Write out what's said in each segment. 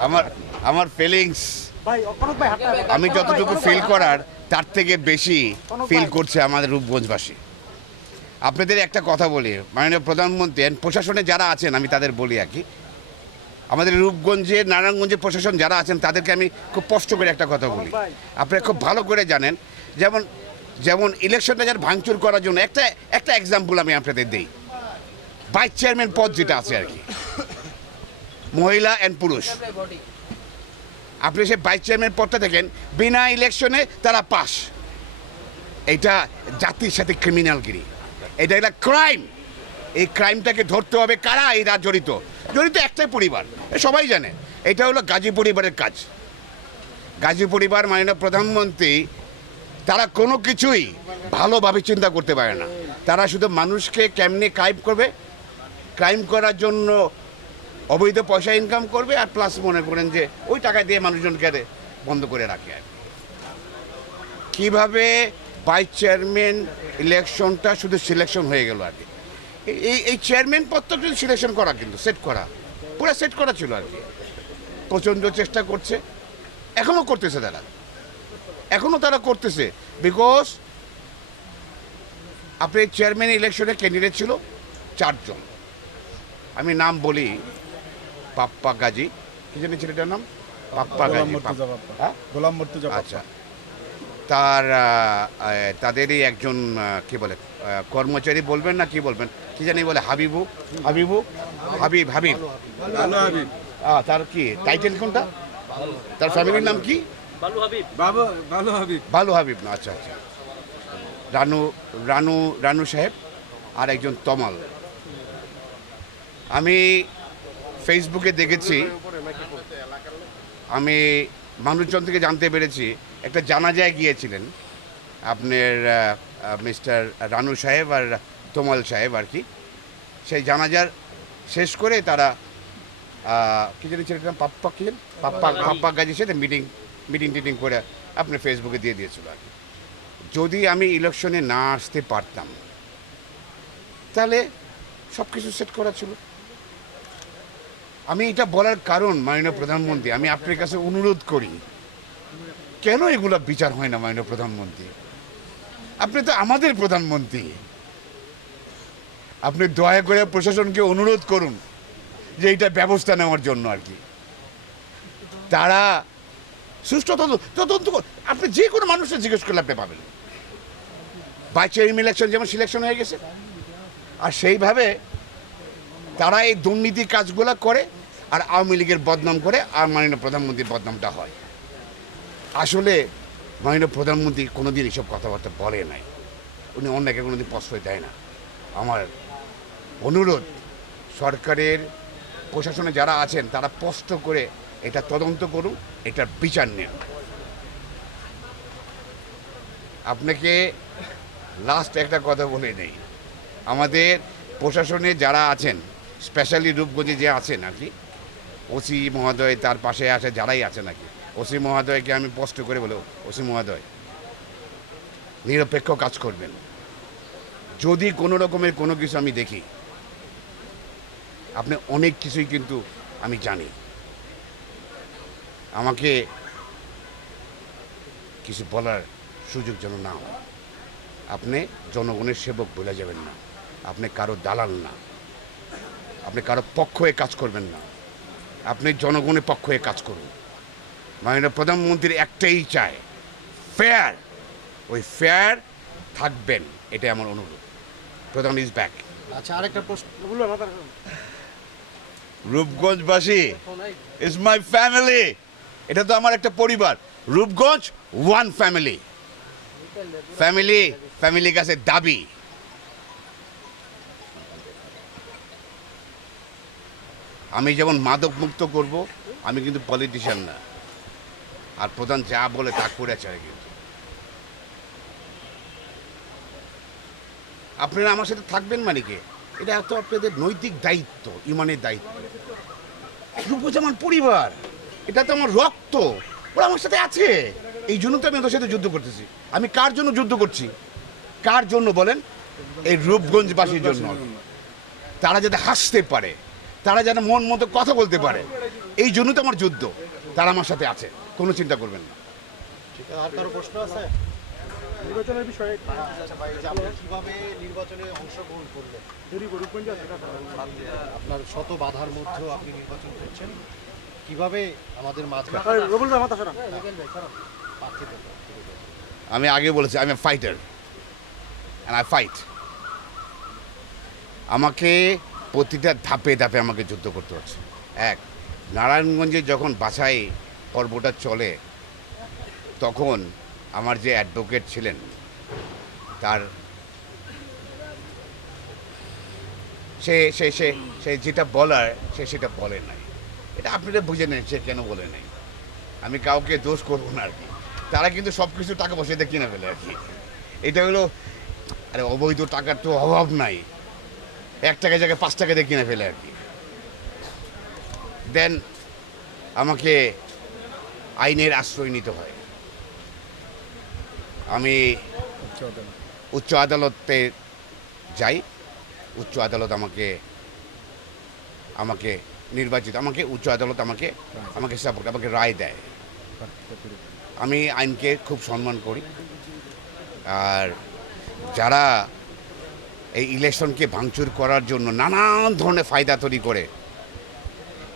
আমার আমার ফিলিংস আমি যতটুকু ফিল করার তার থেকে বেশি ফিল করছে আমাদের রূপগঞ্জবাসী। আপনাদের একটা কথা বলি মাননীয় প্রধানমন্ত্রী and প্রশাসনে যারা আছেন আমি তাদের বলি আর কি আমাদের রূপগঞ্জে নারায়ণগঞ্জে প্রশাসন যারা আছেন তাদেরকে আমি খুব স্পষ্ট করে একটা কথা বলি। আপনারা খুব ভালো করে জানেন যেমন যেমন ইলেকশনটা যারা ভাঙচুর করার জন্য একটা একটা এক্সাম্পল আমি আপনাদের দিই। ভাইস চেয়ারম্যান পদ যেটা আছে আর কি। মহিলা অ্যান্ড পুরুষ। আপনি সে ভাইস চেয়ারম্যান পদটা দেখেন বিনা ইলেকশনে তারা পাস। এটা জাতির সাথে ক্রিমিনালগিরি এটা একটা ক্রাইম এই ক্রাইমটাকে ধরতে হবে কারা? এরা জড়িত। জড়িত একটাই পরিবার। সবাই জানে। এটা হলো গাজী পরিবারের কাজ। গাজী পরিবার মাননীয় প্রধানমন্ত্রী, তারা কোনো কিছুই ভালোভাবে চিন্তা করতে পারে না। তারা শুধু মানুষকে কেমনে ক্রাইম করবে? ক্রাইম করার জন্য অবৈধ পয়সা ইনকাম করবে আর প্লাস মনে করেন যে ওই টাকা দিয়ে মানুষজনকে বন্ধ করে রাখে আর। কীভাবে ভাইস চেয়ারম্যান ইলেকশনটা শুধু সিলেকশন হয়ে গেল আর কি। এই- এই চেয়ারম্যান পদটা কিন্তু সিলেকশন করা কিন্তু সেট করা। পুরো সেট করা ছিল আর কি। প্রচণ্ড চেষ্টা করছে। এখনও করতেছে তারা। এখনও তারা করতেছে। বিকজ আপনার চেয়ারম্যান ইলেকশনে ক্যান্ডিডেট ছিল চারজন। আমি নাম বলি পাপ্পা গাজী। কি জানি ছেলেটার নাম? পাপ্পা গোলাম গাজী মর্তুজা হ্যাঁ? গোলাম মর্তুজা আচ্ছা। তার তাদেরই একজন কি বলে কর্মচারী বলবেন না কি বলবেন? কি জানি বলে হাবিবু? হাবিবু? হাবিব হাবিব। ভালো হাবিব। আহ, তার কি টাইটেল কোনটা? তার ফ্যামিলির নাম কি? বাবু ভালো হাবিব। ভালো হাবিব না আচ্ছা আচ্ছা। রানু রানু রানু সাহেব আর একজন তমাল। আমি ফেসবুকে দেখেছি। আমি মানুষজন থেকে জানতে পেরেছি একটা জানাজায় গিয়েছিলেন আপনার মিস্টার রানু সাহেব আর তোমাল সাহেব আর কি। সেই জানাজার শেষ করে তারা কি জানি ছেলেটার পাপ্পা কি পাপ্পা পাপ্পা গাজীর সাথে মিটিং মিটিং টিটিং করে আপনি ফেসবুকে দিয়ে দিয়েছিল আর কি। যদি আমি ইলেকশনে না আসতে পারতাম তাহলে সব কিছু সেট করা ছিল। আমি এটা বলার কারণ, মাননীয় প্রধানমন্ত্রী, আমি আপনার কাছে অনুরোধ করি, কেন এগুলো বিচার হয় না, মাননীয় প্রধানমন্ত্রী? আপনি তো আমাদের প্রধানমন্ত্রী। আপনি দয়া করে প্রশাসনকে অনুরোধ করুন যে এটা ব্যবস্থা নেওয়ার জন্য আর কি। তারা সুষ্ঠু তদন্ত তদন্ত আপনি যে কোনো মানুষের জিজ্ঞেস করলে আপনি পাবেন। বাই চেয়ারম্যান ইলেকশন যেমন সিলেকশন হয়ে গেছে। আর সেইভাবে তারা এই দুর্নীতি কাজগুলো করে আর আওয়ামী লীগের বদনাম করে আর মাননীয় প্রধানমন্ত্রীর বদনামটা হয়। আসলে মাননীয় প্রধানমন্ত্রী কোনোদিন এসব কথাবার্তা বলে নাই। উনি অন্যকে কোনোদিন প্রশ্রয় দেয় না। আমার অনুরোধ, সরকারের প্রশাসনে যারা আছেন, তারা স্পষ্ট করে এটা তদন্ত করুন, এটার বিচার নেন। আপনাকে লাস্ট একটা কথা বলে নেই। আমাদের প্রশাসনে যারা আছেন স্পেশালি রূপগঞ্জে যে আছেন আর কি, ওসি মহোদয় তার পাশে আসে, যারাই আছেন আর কি ওসি মহোদয়কে আমি স্পষ্ট করে বলব, ওসি মহোদয়, নিরপেক্ষ কাজ করবেন। যদি কোনো রকমের কোনো কিছু আমি দেখি, আপনি অনেক কিছুই কিন্তু আমি জানি। আমাকে কিছু বলার সুযোগ যেন না হয়। আপনি জনগণের সেবক বলে যাবেন না। আপনি কারও দালাল না। আপনি কারও পক্ষ হয়ে কাজ করবেন না। আপনি জনগণের পক্ষ হয়ে কাজ করুন। মাননীয় প্রধানমন্ত্রীর একটাই চায় ফেয়ার ওই ফেয়ার থাকবেন এটাই আমার অনুরোধ। প্রধান ইজ ব্যাক আচ্ছা আরেকটা প্রশ্ন রূপগঞ্জবাসী ইজ মাই ফ্যামিলি এটা তো আমার একটা পরিবার। Rupganj one family family family কাছে দাবি। আমি যেমন মাদক মুক্ত করব, আমি কিন্তু পলিটিশিয়ান না। আর প্রধান যা বলে তা করে ছাড়ে কিন্তু। আপনারা আমার সাথে থাকবেন মানে কি? এটা তো আপনাদের নৈতিক দায়িত্ব, ইমানের দায়িত্ব। রূপজ আমার পরিবার, এটা তো আমার রক্ত। ওরা আমার সাথে আছে। এই জন্য তো আমি ওদের সাথে যুদ্ধ করতেছি। আমি কার জন্য যুদ্ধ করছি? কার জন্য বলেন? এই রূপগঞ্জবাসীর জন্য। তারা যাতে হাসতে পারে। তারা যেন মন মতো কথা বলতে পারে। এই জন্য তো আমার যুদ্ধ। তারা আমার সাথে আছে কোনো চিন্তা করবেন না। আর কারও প্রশ্ন আছে? নির্বাচনের বিষয়ে আচ্ছা কীভাবে নির্বাচনে অংশগ্রহণ করলেন? আপনার শত বাধার মধ্যেও আপনি নির্বাচন করছেন। কীভাবে আমাদের মাঝে মাথা সরান। আমি আগে বলেছি আমি ফাইটার অ্যান্ড আই ফাইট আমাকে প্রতিটা ধাপে ধাপে আমাকে যুদ্ধ করতে হচ্ছে। এক, নারায়ণগঞ্জে যখন বাছাই পর্বটা চলে, তখন আমার যে অ্যাডভোকেট ছিলেন, তার সে সে সে সে যেটা বলার, সে সেটা বলে নাই। এটা আপনারা বুঝে নেন সে কেন বলে নাই। আমি কাউকে দোষ করব না আর কি। তারা কিন্তু সব কিছু টাকা পয়সা দিয়ে কিনে ফেলে আর কি। এটা হলো, আরে অবৈধ টাকার তো অভাব নাই। এক টাকা জায়গায় পাঁচ টাকা দিয়ে কিনে ফেলে আর কি। দেন আমাকে আইনের আশ্রয় নিতে হয়। আমি উচ্চ আদালতে। যাই। উচ্চ আদালত আমাকে আমাকে নির্বাচিত আমাকে উচ্চ আদালত আমাকে আমাকে সাপোর্ট আমাকে রায় দেয়। আমি আইনকে খুব সম্মান করি। আর যারা এই ইলেকশনকে ভাঙচুর করার জন্য নানান ধরনের ফায়দা তৈরি করে।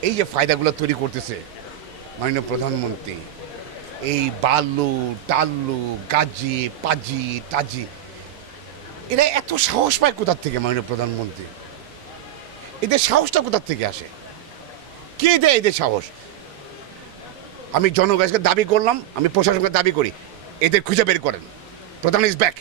এই যে ফায়দাগুলো তৈরি করতেছে, মাননীয় প্রধানমন্ত্রী, এই বাল্লু, টাল্লু, গাজি, পাজি টাজি এরা এত সাহস পায় কোথার থেকে মাননীয় প্রধানমন্ত্রী? এদের সাহসটা কোথার থেকে আসে? কে দেয় এদের সাহস? আমি জনগণকে দাবি করলাম, আমি প্রশাসনকে দাবি করি, এদের খুঁজে বের করেন। প্রধান ইজ ব্যাক